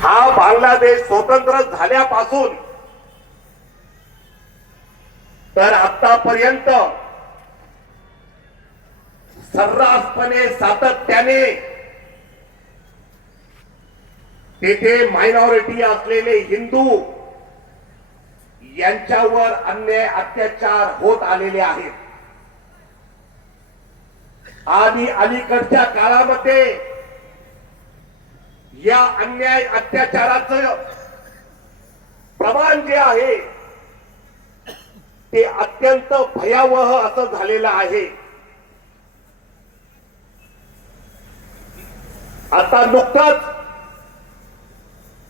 हा बांगलादेश स्वतंत्र झाल्यापासून तर आतापर्यंत सर्रासपणे सातत्याने तेथे मायनॉरिटी असलेले हिंदू यांच्यावर अन्याय अत्याचार होत आलेले आहेत आणि अलीकडच्या काळामध्ये या अन्याय अत्याचाराचं प्रमाण जे आहे ते अत्यंत भयावह असं झालेलं आहे। आता नुकताच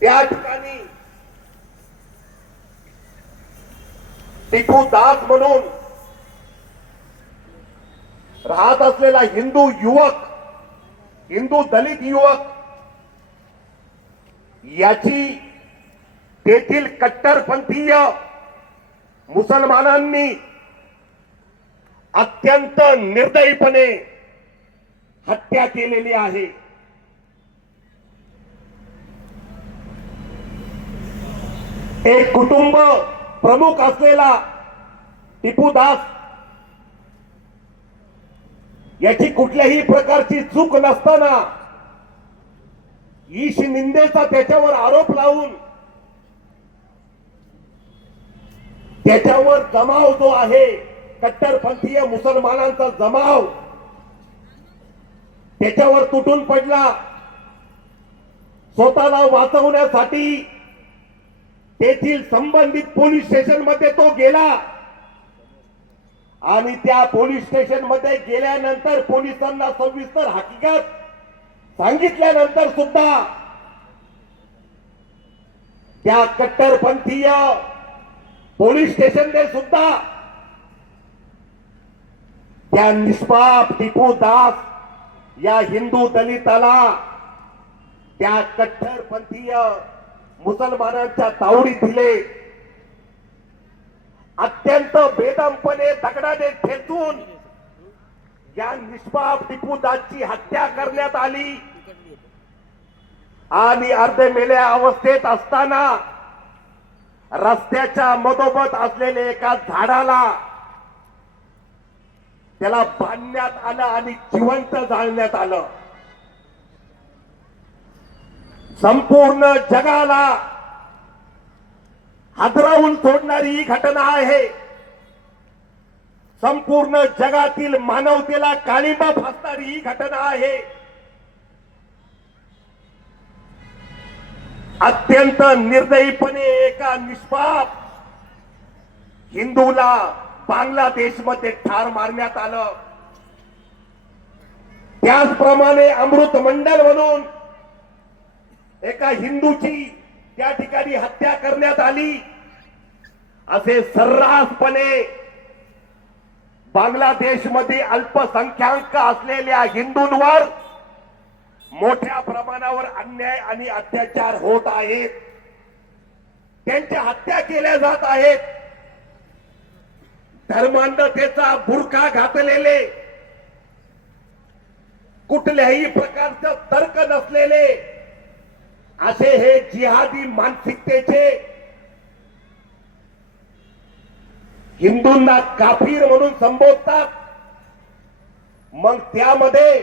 त्या ठिकाणी टिपू दास म्हणून राहत असलेला हिंदू युवक, हिंदू दलित युवक याची तेथील कट्टरपंथीय मुसलमानांनी अत्यंत निर्दयीपणे हत्या केलेली आहे। एक कुटुंब प्रमुख असलेला टिपू दास याची कुठल्याही प्रकारची चूक नसताना ईश निंदेचा त्याच्यावर आरोप लावून त्याच्यावर जमाव जो आहे कट्टरपंथीय मुसलमानांचा जमाव त्याच्यावर तुटून पडला। स्वतःला वाचवण्यासाठी तेथील संबंधित पोलीस स्टेशन मध्ये तो गेला आणि त्या पोलीस स्टेशन मध्ये गेल्यानंतर पोलिसांना सविस्तर हकीकत सांगितल्यानंतर सुद्धा त्या कट्टरपंथीय पोलीस स्टेशनने सुद्धा त्या निष्पाप टिपू दास या हिंदू दलिताला त्या कट्टरपंथीय मुसलमानांच्या तावडीत दिले। अत्यंत बेदमपणे दगडाने ठेचून या निष्पाप टिपू दासची हत्या करण्यात आली आणि अर्धे मेल्या अवस्थेत असताना रस्त्याच्या मधोमध असलेले एका झाडाला त्याला बांधण्यात आलं आणि जिवंत जाळण्यात आलं। संपूर्ण जगाला हादरवून सोडणारी ही घटना आहे। संपूर्ण जगातील मानवतेला काळिंबा फासणारी ही घटना आहे। अत्यंत निर्दयीपणे एका निष्पाप हिंदूला बांगलादेशमध्ये ठार मारण्यात आलं। त्याचप्रमाणे अमृत मंडल म्हणून एका हिंदूची त्या ठिकाणी हत्या करण्यात आली। असे सर्रासपणे बांगलादेशमध्ये अल्पसंख्याक असलेल्या हिंदूंवर मोठ्या प्रमाणावर अन्याय आणि अत्याचार होत आहेत। त्यांच्या हत्या केल्या जात आहेत। धर्मांधतेचा बुरखा घातलेले, कुठल्याही प्रकारचं तर्क नसलेले असे हे जिहादी मानसिकतेचे हिंदूंना काफिर म्हणून संबोधतात। मग त्यामध्ये